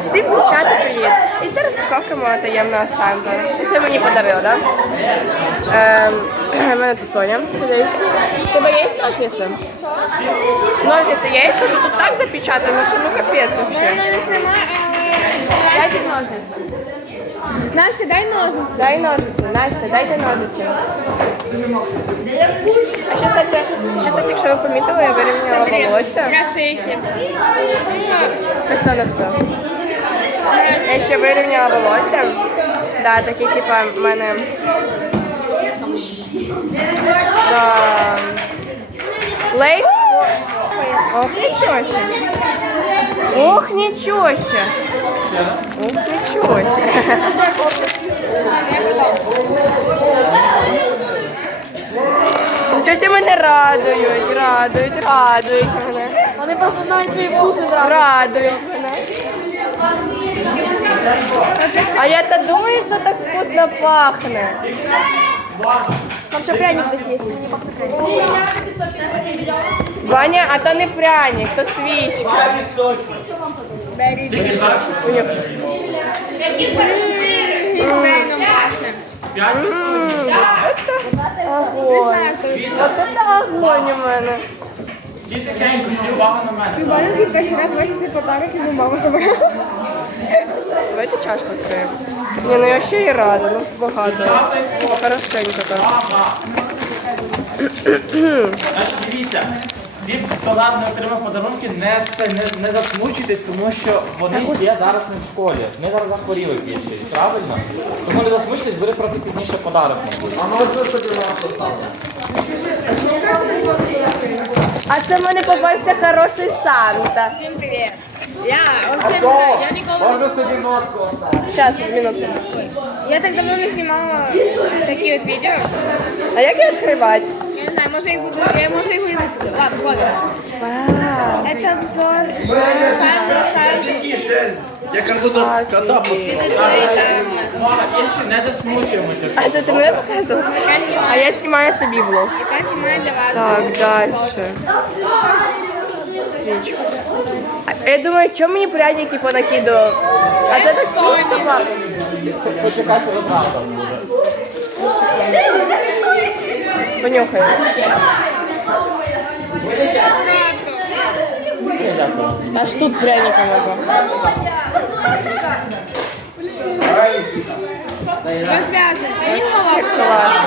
Всім дівчата привіт! І це розпаковка моя таємна Санта. Це мені подарили, так? Ем, у мене тут Соня тебе є ножниці? Ножниці є? Що тут так запечатано, що ну капець взагалі. навіть немає. Дайте ножниці. Настя, дай ножниці. Дай ножниці, Настя, дайте ножниці. А ще, кстати, ще, кстати, якщо ви помітили, я вирівняла волосся. Для шейки. Це хто написав? Я ще вирівняла волосся. Да, такі, типа, в мене. Да. Лейт. Ох, нічого себе. Ох, нічого себе. Ох. Нічого себе мене радують, радують, радують мене. Вони просто знають твої вкуси зразу. Радують мене. А я то думаю, що так вкусно пахне. Там ще пряник десь є. Ваня, а то не пряник, то свічка. Огонь. От це огонь у мене. Маленький перший раз бачити подарок, йому мама забрала. Давайте чашку відкриємо. Ні, ну я ще і рада, ну багато. Хорошенько так. Значить, дивіться, ті, хто не отримав подарунки, не, це, не, не засмучуйтесь, тому що вони є зараз не в школі. Ми зараз захворіли більше, правильно? Тому не засмучуйтесь, бери трохи пізніше подарок. А це в мене попався хороший Санта. Всім привіт. Я вообще не знаю, я не ніколи Зараз, минутку. Я так давно не знімала такі от відео. А як її відкривати? Я не знаю, може їх буду, я може їх і виставлю. Ладно, ладно. Это обзор сайту. Я как будто кота Мама, не засмучуємося. А це ти мене показував? А я знімаю собі влог. Яка знімає для вас. Так, дальше. Свічку. А Я думаю, чому мені пряники понакидував? А це так вкусно пахне. Почекайте одразу буде. Понюхай. Аж тут пряником это. Розв'язуй. Поїхала. Класно.